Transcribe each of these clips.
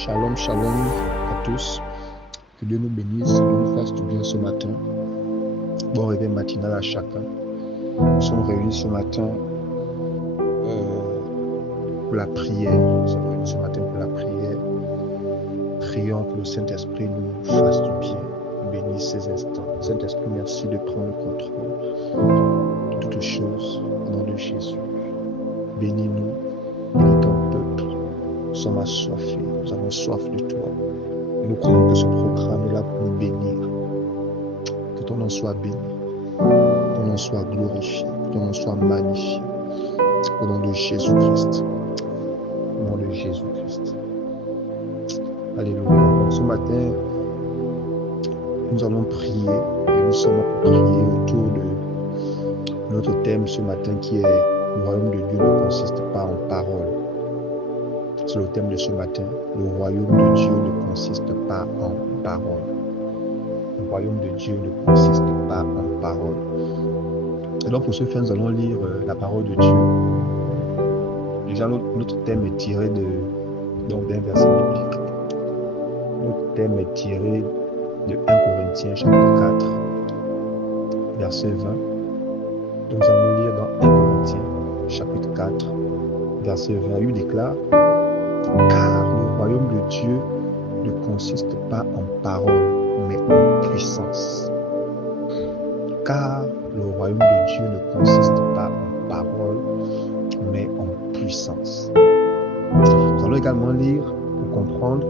Shalom, shalom à tous. Que Dieu nous bénisse, que nous fasse du bien ce matin. Bon réveil matinal à chacun. Nous sommes réunis ce matin pour la prière. Nous sommes réunis ce matin pour la prière. Prions que le Saint-Esprit nous fasse du bien, bénisse ces instants. Saint-Esprit, merci de prendre le contrôle de toutes choses au nom de Jésus. Bénis-nous, bénis ton peuple. Nous sommes assoiffés, nous avons soif de toi. Et nous croyons que ce programme est là pour nous bénir. Que ton nom soit béni, que ton nom soit glorifié, que ton nom soit magnifié. Au nom de Jésus-Christ. Au nom de Jésus-Christ. Alléluia. Donc ce matin, nous allons prier et nous sommes prier autour de notre thème ce matin qui est le royaume de Dieu ne consiste pas en parole. C'est le thème de ce matin. Le royaume de Dieu ne consiste pas en parole. Le royaume de Dieu ne consiste pas en parole. Et donc pour ce faire, nous allons lire la parole de Dieu. Déjà, notre thème est tiré d'un verset biblique. Notre thème est tiré de 1 Corinthiens chapitre 4, verset 20. Donc nous allons lire dans 1 Corinthiens chapitre 4, verset 20. Il déclare: car le royaume de Dieu ne consiste pas en parole, mais en puissance. Car le royaume de Dieu ne consiste pas en parole, mais en puissance. Nous allons également lire, pour comprendre,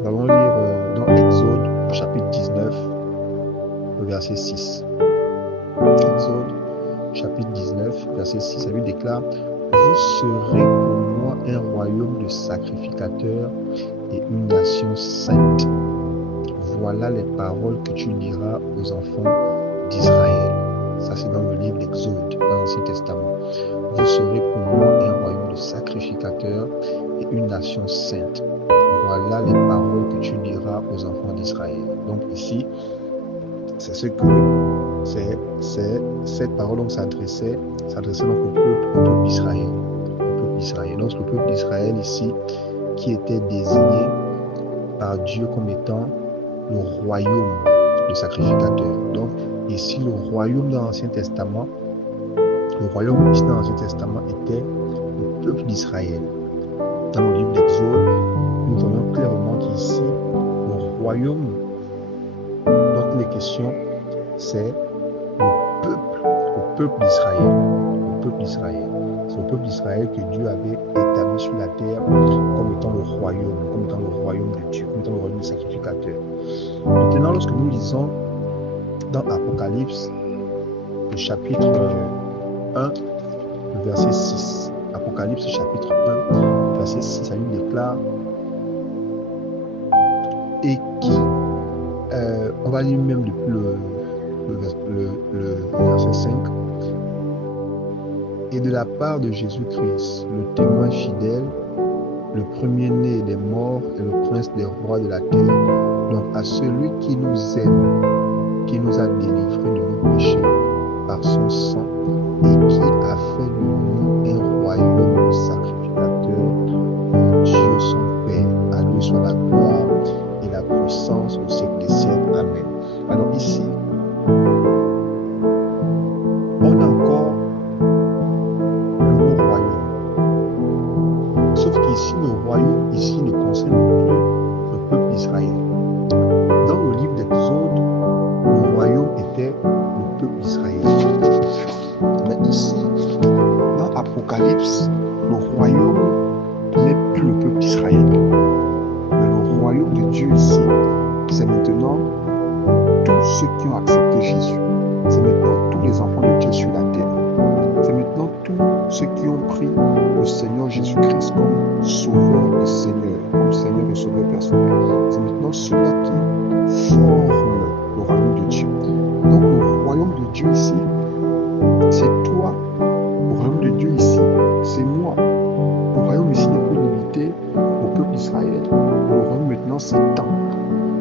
nous allons lire dans Exode, chapitre 19, le verset 6. Exode, chapitre 19, verset 6, ça lui déclare: vous serez pour moi un royaume de sacrificateurs et une nation sainte. Voilà les paroles que tu diras aux enfants d'Israël. Ça, c'est dans le livre d'Exode, dans l'Ancien Testament. Vous serez pour moi un royaume de sacrificateurs et une nation sainte. Voilà les paroles que tu diras aux enfants d'Israël. Donc ici, c'est ce que cette parole donc s'adressait donc au peuple d'Israël. Donc le peuple d'Israël ici, qui était désigné par Dieu comme étant le royaume de sacrificateurs. Donc ici, le royaume dans l'Ancien Testament, était le peuple d'Israël. Dans le livre d'Exode, nous voyons clairement qu'ici, le royaume dont il est question, c'est le peuple d'Israël. Le peuple d'Israël. C'est le peuple d'Israël que Dieu avait établi sur la terre comme étant le royaume de Dieu, comme étant le royaume des sacrificateurs. Maintenant, lorsque nous lisons dans Apocalypse, le chapitre 1, le verset 6. Apocalypse, chapitre 1, verset 6, ça lui déclare: et qui, on va lire même depuis le verset 5, et de la part de Jésus-Christ, le témoin fidèle, le premier-né des morts et le prince des rois de la terre, donc à celui qui nous aime, qui nous a délivrés de nos péchés par son sang, et qui a fait de nous un royaume de sacrificateurs pour Dieu son Père. À lui soit la gloire et la puissance au siècle des siècles. Amen. Alors ici, on a encore le mot royaume. Sauf qu'ici, le royaume ici ne concerne plus le peuple d'Israël. Dans le livre d'Exode, le royaume était le peuple d'Israël. Mais ici, dans Apocalypse, le royaume n'est plus le peuple d'Israël. Mais le royaume de Dieu ici, c'est maintenant tous ceux qui ont accepté Jésus. C'est maintenant tous les enfants de Dieu sur la terre. C'est maintenant tous ceux qui ont pris le Seigneur Jésus-Christ comme sauveur et Seigneur, comme Seigneur et sauveur personnel. C'est maintenant ceux-là qui forment le royaume de Dieu. Donc le royaume de Dieu ici, c'est toi. Le royaume de Dieu ici, c'est moi. Le royaume ici n'est plus limité au peuple d'Israël. Le royaume maintenant s'étend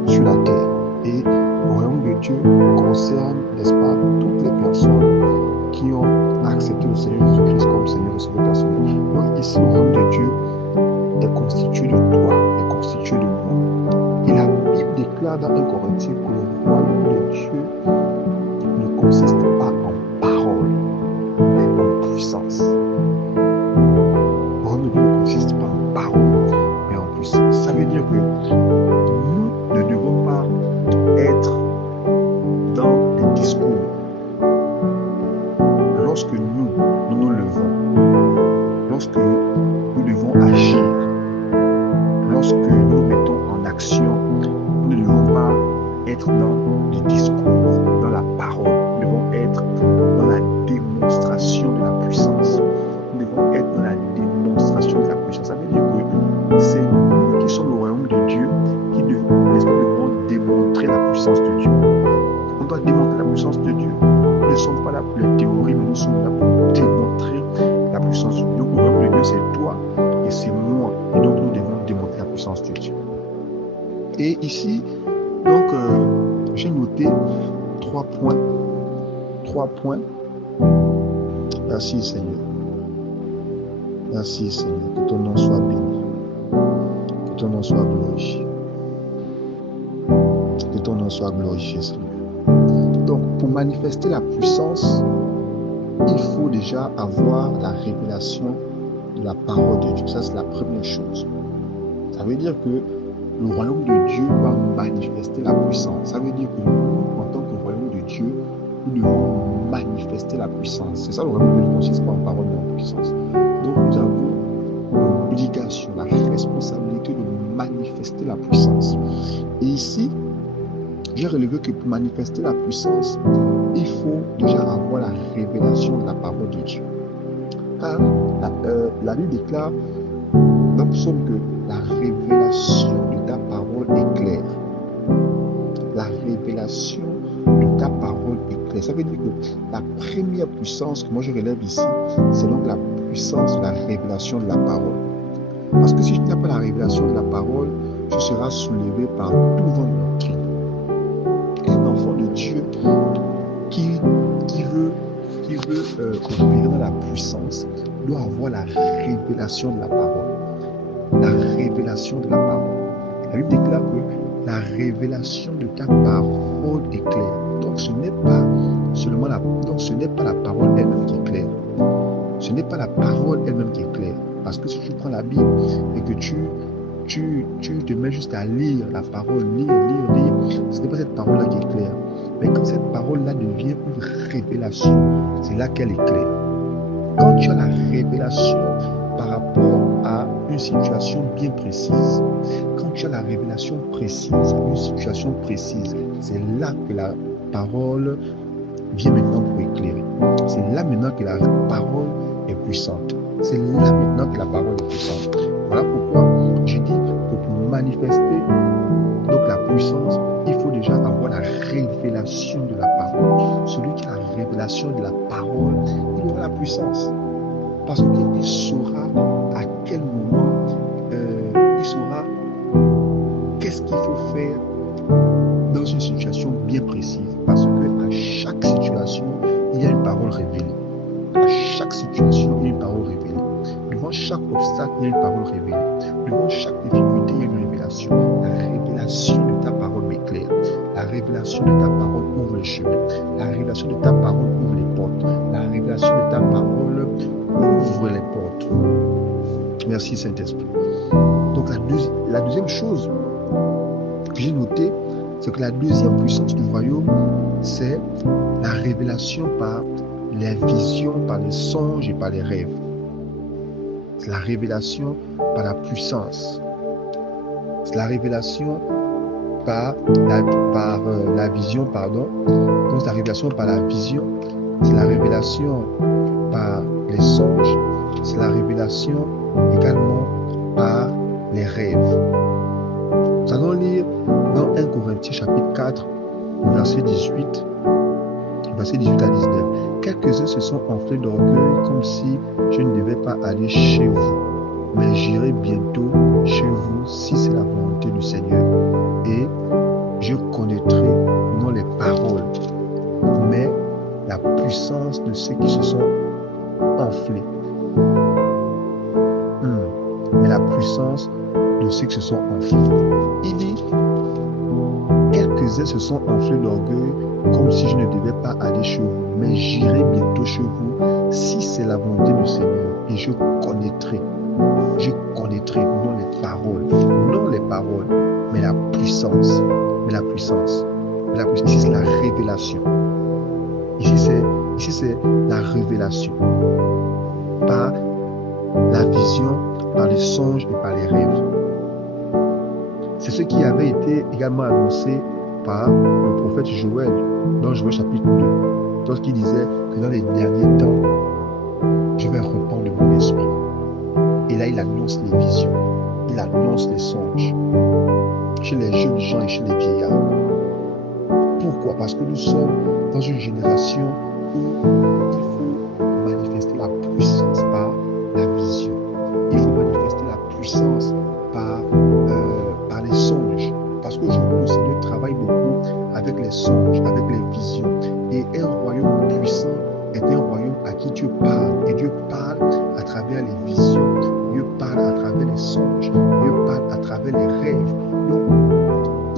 sur la terre. Et le royaume de Dieu concerne, n'est-ce pas, toutes les personnes qui ont accepté le Seigneur Jésus-Christ comme Seigneur et Sauveur personnel. Donc ici, le royaume de Dieu est constitué de toi déclare dans 1 Corinthiens que le royaume de Dieu ne consiste pas en parole, mais en puissance. Le royaume de Dieu ne consiste pas en parole, mais en puissance. Ça veut dire que nous ne devons pas être dans des discours. Lorsque nous nous levons, lorsque nous devons agir, lorsque nous nous mettons en action, nous ne devons pas être dans des discours, dans la parole. Nous devons être dans la démonstration de la puissance. Nous devons être dans la démonstration de la puissance. Ça veut dire que c'est nous qui sommes le royaume de Dieu qui devons démontrer la puissance de Dieu. On doit démontrer la puissance de Dieu. Nous ne sommes pas là pour les théories, mais nous sommes là pour démontrer la puissance de Dieu. Donc, le royaume de Dieu, c'est toi et c'est moi. Et donc, nous devons démontrer la puissance de Dieu. Et ici, donc, j'ai noté 3 points. 3 points. Merci, Seigneur. Merci, Seigneur. Que ton nom soit béni. Que ton nom soit glorifié. Que ton nom soit glorifié, Seigneur. Donc, pour manifester la puissance, il faut déjà avoir la révélation de la parole de Dieu. Ça, c'est la première chose. Ça veut dire que le royaume de Dieu va manifester la puissance. Ça veut dire que nous, en tant que royaume de Dieu, nous devons manifester la puissance. C'est ça, le royaume de Dieu ne consiste pas en parole, mais en puissance. Donc, nous avons l'obligation, la responsabilité de manifester la puissance. Et ici, j'ai relevé que pour manifester la puissance, il faut déjà avoir la révélation de la parole de Dieu. Car la Bible déclare dans le psaume que la révélation de ta parole est claire. La révélation de ta parole est claire. Ça veut dire que la première puissance que moi je relève ici, c'est donc la puissance de la révélation de la parole. Parce que si je n'ai pas la révélation de la parole, je serai soulevé par tout vent de doctrine. Un enfant de Dieu qui veut opérer dans la puissance doit avoir la révélation de la parole. La révélation de la parole. La Bible déclare que la révélation de ta parole est claire. Donc ce n'est pas seulement la parole elle-même qui est claire. Ce n'est pas la parole elle-même qui est claire. Parce que si tu prends la Bible et que tu te mets juste à lire la parole, lire, ce n'est pas cette parole-là qui est claire. Mais quand cette parole-là devient une révélation, c'est là qu'elle est claire. Quand tu as la révélation par rapport à une situation bien précise, quand tu as la révélation précise à une situation précise, c'est là que la parole vient maintenant pour éclairer. C'est là maintenant que la parole est puissante. C'est là maintenant que la parole est puissante. Voilà pourquoi je dis que pour manifester donc la puissance, il faut déjà avoir la révélation de la parole. Celui qui a la révélation de la parole, il aura la puissance. Parce qu'il saura à quel moment, il saura qu'est-ce qu'il faut faire dans une situation bien précise. Parce qu'à chaque situation, il y a une parole révélée. À chaque situation, il y a une parole révélée. Devant chaque obstacle, il y a une parole révélée. Devant chaque difficulté, il y a une révélation. La révélation de ta parole m'éclaire. La révélation de ta parole ouvre le chemin. La révélation de ta parole ouvre les portes. La révélation de ta parole ouvre les portes. Merci Saint-Esprit. Donc la deuxième chose que j'ai notée, c'est que la deuxième puissance du royaume, c'est la révélation par les visions, par les songes et par les rêves. C'est la révélation par la puissance. C'est la révélation par la vision, pardon. Donc c'est la révélation par la vision. C'est la révélation par les songes. C'est la révélation également par les rêves. Nous allons lire dans 1 Corinthiens chapitre 4, verset 18 à 19. Quelques-uns se sont enflés d'orgueil comme si je ne devais pas aller chez vous, mais j'irai bientôt chez vous si c'est la volonté du Seigneur. Et je connaîtrai non les paroles, mais la puissance de ceux qui se sont enflés. Mais la puissance de ceux qui se sont enflés. Il dit, quelques-uns se sont enflés d'orgueil comme si je ne devais pas aller chez vous, mais j'irai bientôt chez vous si c'est la volonté du Seigneur et je connaîtrai non les paroles, mais la puissance, Ici c'est la révélation. Ici c'est la révélation par la vision, par les songes et par les rêves. C'est ce qui avait été également annoncé par le prophète Joël dans Joël chapitre 2, lorsqu'il disait que dans les derniers temps, je vais répandre de mon esprit. Et là, il annonce les visions, il annonce les songes chez les jeunes gens et chez les vieillards. Pourquoi? Parce que nous sommes dans une génération où il faut manifester la puissance par la vision. Il faut manifester la puissance par les songes. Parce qu'aujourd'hui, le Seigneur travaille beaucoup avec les songes, avec les visions. Et un royaume puissant est un royaume à qui Dieu parle. Et Dieu parle à travers les visions. Dieu parle à travers les songes. Dieu parle à travers les rêves. Donc,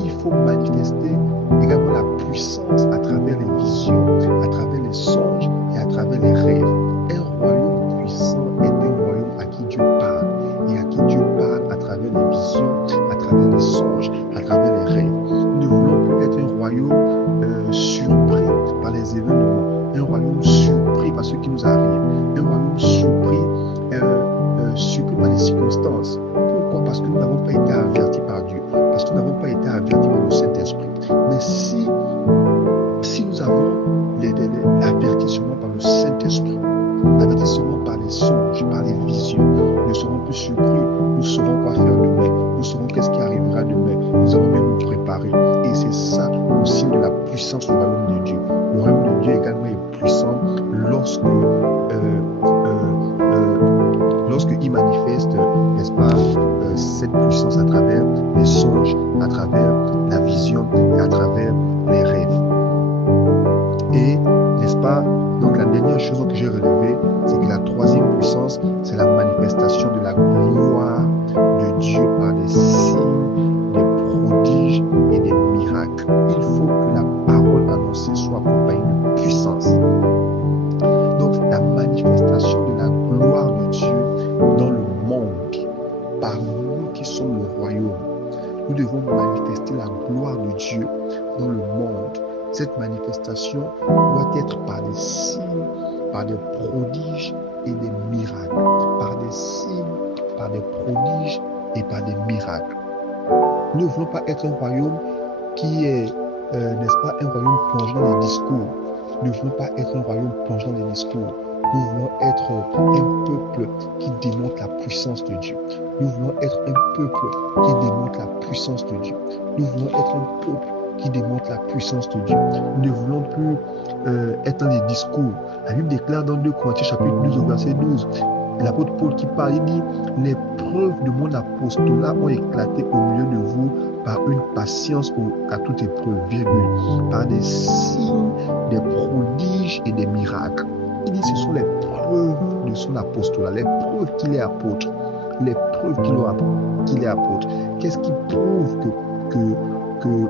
il faut manifester également la puissance à travers les visions, à travers les songes et à travers les rêves. Un royaume puissant est un royaume à qui Dieu parle et à qui Dieu parle à travers les visions, à travers les songes, à travers les rêves. Nous ne voulons plus être un royaume surpris par les événements, un royaume surpris par ce qui nous arrive, un royaume surpris par les circonstances. Pourquoi? Parce que nous n'avons pas été avertis par Dieu, parce que nous n'avons pas été avertis par le Saint-Esprit. Mais si nous avons l'avertissement par le Saint-Esprit, l'avertissement par les songes, par les visions, nous ne serons plus surpris, nous saurons quoi faire demain, nous saurons qu'est-ce qui arrivera demain, nous allons même nous préparer. Et c'est ça le signe de la puissance du royaume de Dieu. Le royaume de Dieu également est puissant lorsqu'il manifeste, n'est-ce pas, cette puissance à travers les songes, à travers la vision et à travers les rêves. Et, n'est-ce pas, donc la dernière chose que j'ai relevée, c'est que la troisième puissance, c'est la manifestation de la gloire de Dieu par des signes, des prodiges et des miracles. Il faut que la parole annoncée soit accompagnée de puissance. Donc, la manifestation de la gloire de Dieu dans le monde, par nous qui sommes le royaume. Nous devons manifester la gloire de Dieu dans le monde. Cette manifestation doit être par des signes, par des prodiges et des miracles. Par des signes, par des prodiges et par des miracles. Nous ne voulons pas être un royaume qui est, n'est-ce pas, un royaume plongé dans les discours. Nous ne voulons pas être un royaume plongé dans les discours. Nous voulons être un peuple qui démontre la puissance de Dieu. Nous voulons être un peuple qui démontre la puissance de Dieu. Nous voulons être un peuple qui démontre la puissance de Dieu. Nous ne voulons plus être dans les discours. La Bible déclare dans 2 Corinthiens chapitre 12 au verset 12, l'apôtre Paul qui parle, il dit « Les preuves de mon apostolat ont éclaté au milieu de vous par une patience à toute épreuve, par des signes, des prodiges et des miracles. » Il dit ce sont les preuves de son apostolat, les preuves qu'il est apôtre, les preuves qu'il est apôtre. Qu'est-ce qui prouve que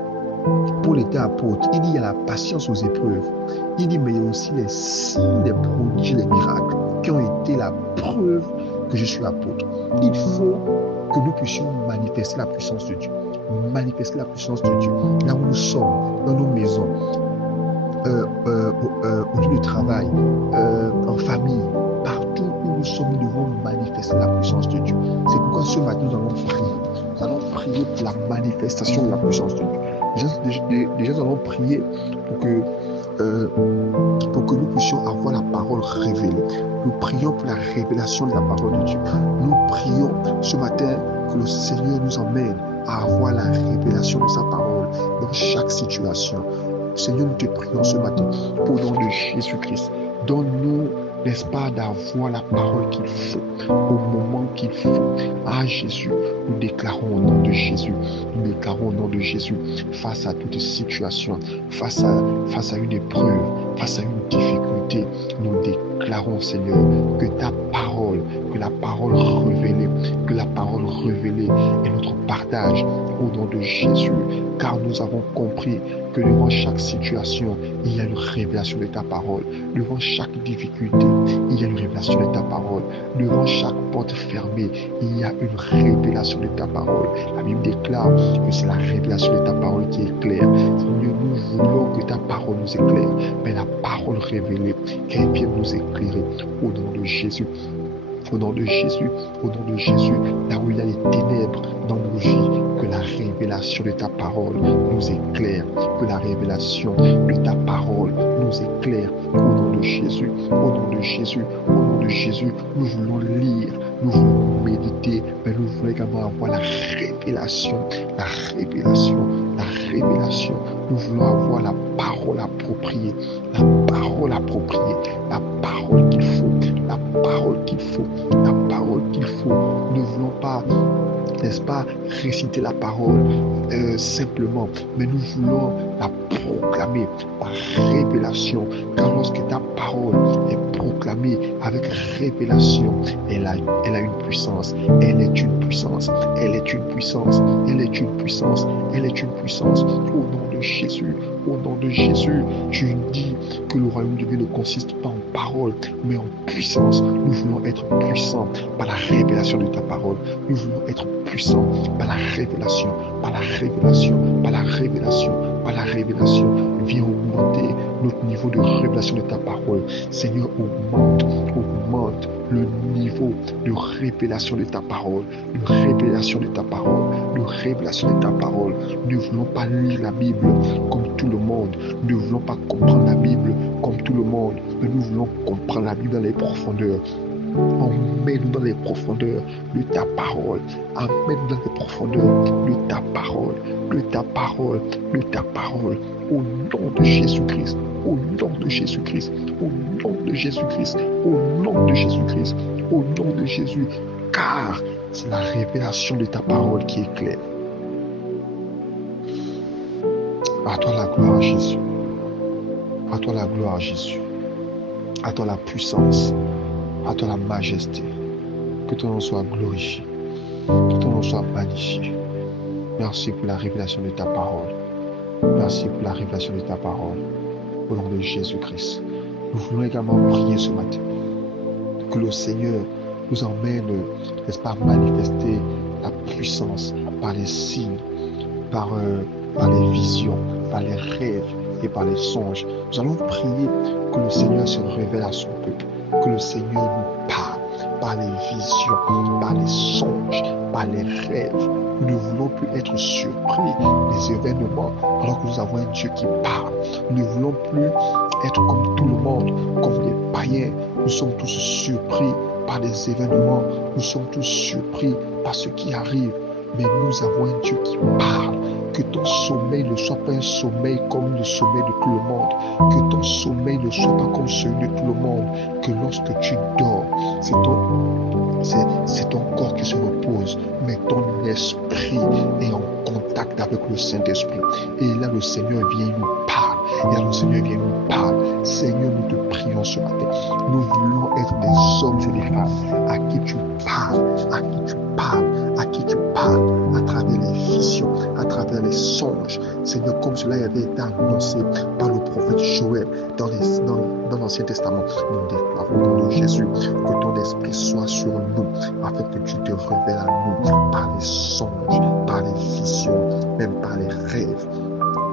Paul était apôtre? Il dit il y a la patience aux épreuves. Il dit mais il y a aussi les signes, les prodiges, les miracles qui ont été la preuve que je suis apôtre. Il faut que nous puissions manifester la puissance de Dieu. Manifester la puissance de Dieu. Là où nous sommes, dans nos maisons, au lieu de travail, en famille, partout où nous sommes, nous devons manifester la puissance de Dieu. C'est pourquoi ce matin, nous allons prier. Nous allons prier pour la manifestation de la puissance de Dieu. Déjà nous allons prier pour que nous puissions avoir la parole révélée. Nous prions pour la révélation de la parole de Dieu. Nous prions ce matin que le Seigneur nous emmène à avoir la révélation de sa parole dans chaque situation. Seigneur, nous te prions ce matin au nom de Jésus-Christ. Donne-nous, n'est-ce pas, d'avoir la parole qu'il faut, au moment qu'il faut. Ah Jésus, nous déclarons au nom de Jésus, nous déclarons au nom de Jésus, face à toute situation, face à une épreuve, face à une difficulté, nous déclarons, Seigneur, que ta parole, que la parole révélée est notre partage au nom de Jésus, car nous avons compris que devant chaque situation, il y a une révélation de ta parole. Devant chaque difficulté, il y a une révélation de ta parole. Devant chaque porte fermée, il y a une révélation de ta parole. La Bible déclare que c'est la révélation de ta parole qui éclaire. Seigneur, nous voulons que ta parole nous éclaire, mais la parole révélée, qu'elle vienne nous éclairer au nom de Jésus. Au nom de Jésus, au nom de Jésus, là où il y a les ténèbres dans nos vies, que la révélation de ta parole nous éclaire, que la révélation de ta parole nous éclaire, au nom de Jésus, au nom de Jésus, au nom de Jésus. Nous voulons lire, nous voulons méditer, mais nous voulons également avoir la révélation, la révélation, la révélation. Nous voulons avoir la parole appropriée, la parole appropriée, la parole qu'il faut, la parole qu'il faut, la parole qu'il faut. Nous ne voulons pas, n'est-ce pas, réciter la parole simplement, mais nous voulons la proclamer par révélation, car lorsque ta parole est proclamée avec révélation, elle a une puissance, elle est une puissance, elle est une puissance, elle est une puissance, elle est une puissance. Au nom de Jésus, au nom de Jésus, tu dis que le royaume de Dieu ne consiste pas en parole, mais en puissance. Nous voulons être puissants par la révélation de ta parole. Nous voulons être puissants par la révélation, par la révélation, par la révélation, par la révélation. Viens augmenter notre niveau de révélation de ta parole. Seigneur, augmente le niveau de révélation de ta parole, de révélation de ta parole, de révélation de ta parole. Nous ne voulons pas lire la Bible comme tout le monde. Nous ne voulons pas comprendre la Bible comme tout le monde, mais nous voulons comprendre la Bible dans les profondeurs. Emmène-nous dans les profondeurs de ta parole. Emmène-nous dans les profondeurs de ta parole, de ta parole, de ta parole. Au nom de Jésus-Christ, au nom de Jésus-Christ, au nom de Jésus-Christ, au nom de Jésus-Christ, au nom de Jésus. Car c'est la révélation de ta parole qui éclaire. À toi la gloire, Jésus. À toi la gloire, Jésus. À toi la puissance. À toi la majesté. Que ton nom soit glorifié. Que ton nom soit magnifié. Merci pour la révélation de ta parole. Merci pour la révélation de ta parole. Au nom de Jésus-Christ. Nous voulons également prier ce matin. Que le Seigneur nous emmène, n'est-ce pas, manifester la puissance par les signes, par les visions, par les rêves et par les songes. Nous allons prier que le Seigneur se révèle à son peuple. Que le Seigneur nous parle par les visions, par les songes, par les rêves. Nous ne voulons plus être surpris des événements alors que nous avons un Dieu qui parle. Nous ne voulons plus être comme tout le monde, comme les païens. Nous sommes tous surpris par les événements. Nous sommes tous surpris par ce qui arrive. Mais nous avons un Dieu qui parle. Que ton sommeil ne soit pas un sommeil comme le sommeil de tout le monde. Que ton sommeil ne soit pas comme celui de tout le monde. Que lorsque tu dors, c'est ton corps qui se repose, mais ton esprit est en contact avec le Saint-Esprit. Et là, le Seigneur vient nous parle. Et là, le Seigneur vient nous parle. Seigneur, nous te prions ce matin. Nous voulons être des hommes et des femmes à qui tu parles, à qui tu parles, à qui tu parles, à travers les visions, à travers les songes. Seigneur, comme cela avait été annoncé par le prophète Joël dans l'Ancien Testament, nous déclarons au nom de Jésus que ton esprit soit sur nous, afin que tu te révèles à nous par les songes, par les visions, même par les rêves.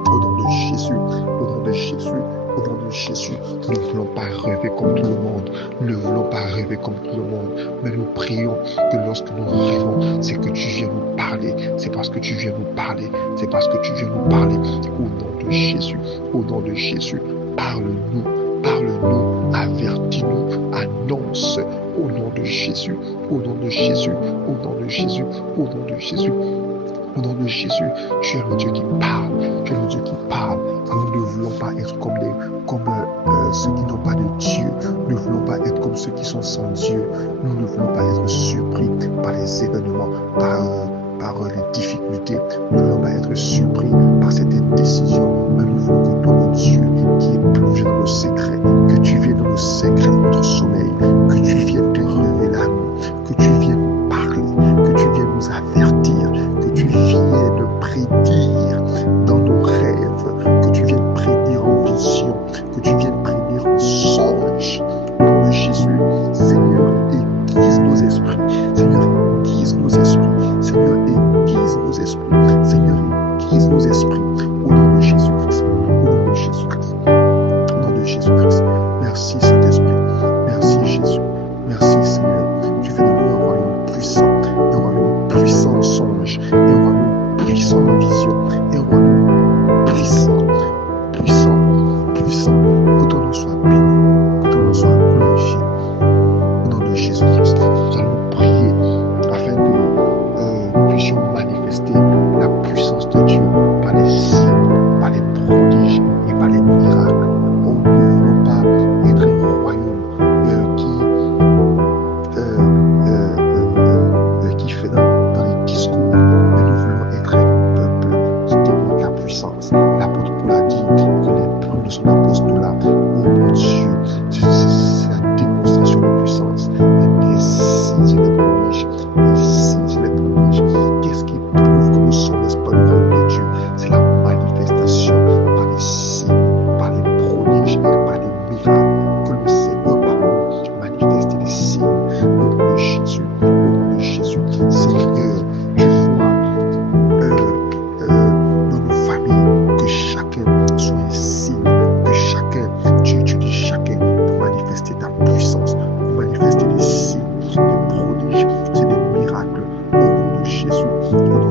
Au nom de Jésus, au nom de Jésus, au nom de Jésus, nous ne voulons pas rêver comme tout le monde. Nous ne voulons pas rêver comme tout le monde. Mais nous prions que lorsque nous rêvons, c'est que tu viens nous parler. C'est parce que tu viens nous parler. C'est parce que tu viens nous parler. Au nom de Jésus, au nom de Jésus, parle-nous. Parle-nous, avertis-nous, annonce au nom de Jésus, au nom de Jésus, au nom de Jésus, au nom de Jésus. Au nom de Jésus, tu es le Dieu qui parle. Tu es le Dieu qui parle. Nous ne voulons pas être comme ceux qui n'ont pas de Dieu. Nous ne voulons pas être comme ceux qui sont sans Dieu. Nous ne voulons pas être surpris par les événements, par les difficultés. Nous ne voulons pas être surpris par certaines décisions. Mais nous voulons que toi, le Dieu qui est plongé dans le secret, que tu viennes dans le secret de notre sommeil, que tu viennes te révéler à nous, que tu viennes nous parler, que tu viennes nous avertir, que tu viennes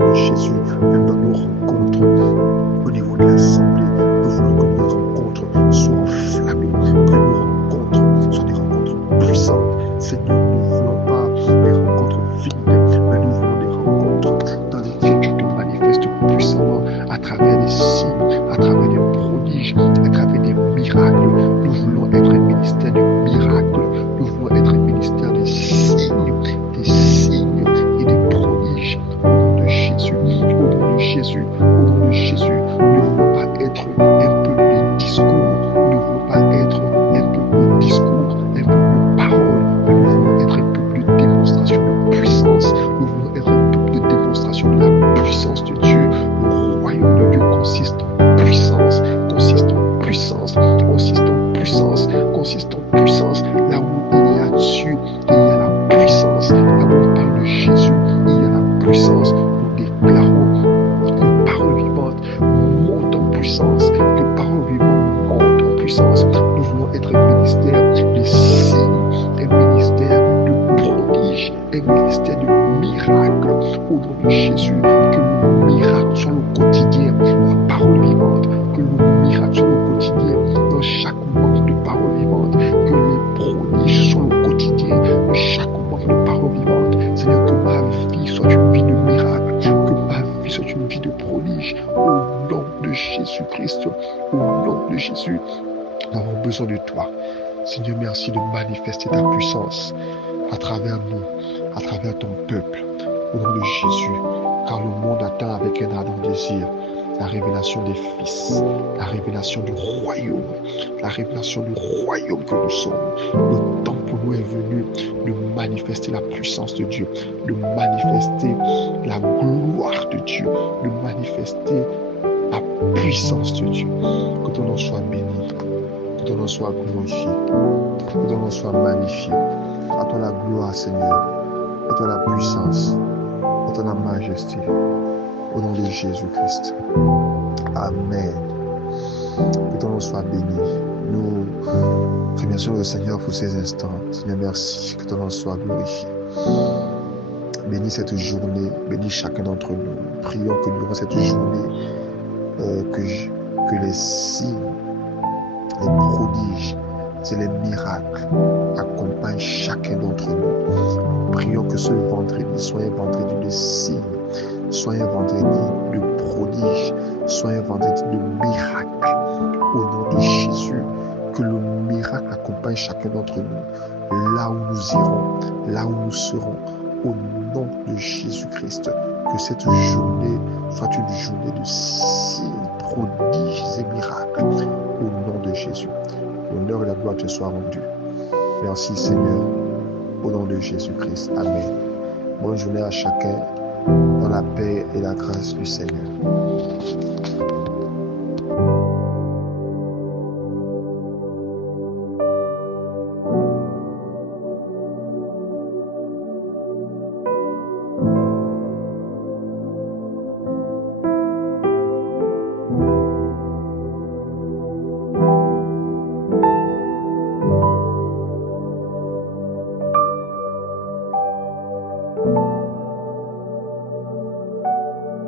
nom de Jésus, même dans nos rencontres, au niveau de l'Assemblée, nous voulons que nos rencontres soient enflammées, que nos rencontres soient des rencontres puissantes. Seigneur, nous ne voulons pas des rencontres vides, mais nous voulons des rencontres dans lesquelles tu te manifestes puissamment à travers des signes, à travers des prodiges, à travers des miracles. Nous voulons être un ministère de miracles. Nous voulons être un ministère de signes et des prodiges. Au nom de Jésus, au nom de Jésus, au nom de Jésus. Nous ne voulons pas être un peuple de discours. Nous ne voulons pas être un peuple de discours, un peuple de parole. Mais nous voulons être un peuple de démonstration de puissance. Nous voulons être un peuple de démonstration de la puissance de Dieu. Le royaume de Dieu consiste en puissance, consiste en puissance, consiste en puissance, consiste en puissance. Là où il y a Dieu, il y a la puissance. Là où on parle de Jésus, il y a la puissance. Nous déclarons que parole vivante monte en puissance, que parole vivante monte en puissance. Nous voulons être un ministère de signes, un ministère de prodiges, un ministère de miracles. Au nom de Jésus, que le miracle soit le quotidien, la parole vivante, que le miracle soit le quotidien dans chaque moment de parole vivante, que les prodiges soient le quotidien de chaque moment de parole vivante. Seigneur, que ma vie soit une vie de miracle, que ma vie soit une vie de prodige. Au nom de Jésus-Christ, au nom de Jésus, nous avons besoin de toi. Seigneur, merci de manifester ta puissance à travers nous, à travers ton peuple. Au nom de Jésus, car le monde attend avec un ardent désir la révélation des fils, la révélation du royaume, la révélation du royaume que nous sommes. Le temps pour nous est venu de manifester la puissance de Dieu, de manifester la gloire de Dieu, de manifester la puissance de Dieu. Que ton nom soit béni, que ton nom soit glorifié, que ton nom soit magnifié. À toi la gloire, Seigneur, à toi la puissance, à toi la majesté. Au nom de Jésus-Christ. Amen. Que ton nom soit béni. Nous remercions le Seigneur pour ces instants. Seigneur, merci. Que ton nom soit glorifié. Bénis cette journée. Bénis chacun d'entre nous. Prions que durant cette journée, que les signes, les prodiges et les miracles accompagnent chacun d'entre nous. Prions que ce vendredi soit un vendredi de signes, soit un vendredi de prodige, soit un vendredi de miracle. Au nom de Jésus, que le miracle accompagne chacun d'entre nous, là où nous irons, là où nous serons, au nom de Jésus-Christ. Que cette journée soit une journée de signes, prodiges et miracles, au nom de Jésus. L'honneur et la gloire te soient rendus. Merci Seigneur, au nom de Jésus-Christ. Amen. Bonne journée à chacun, dans la paix et la grâce du Seigneur.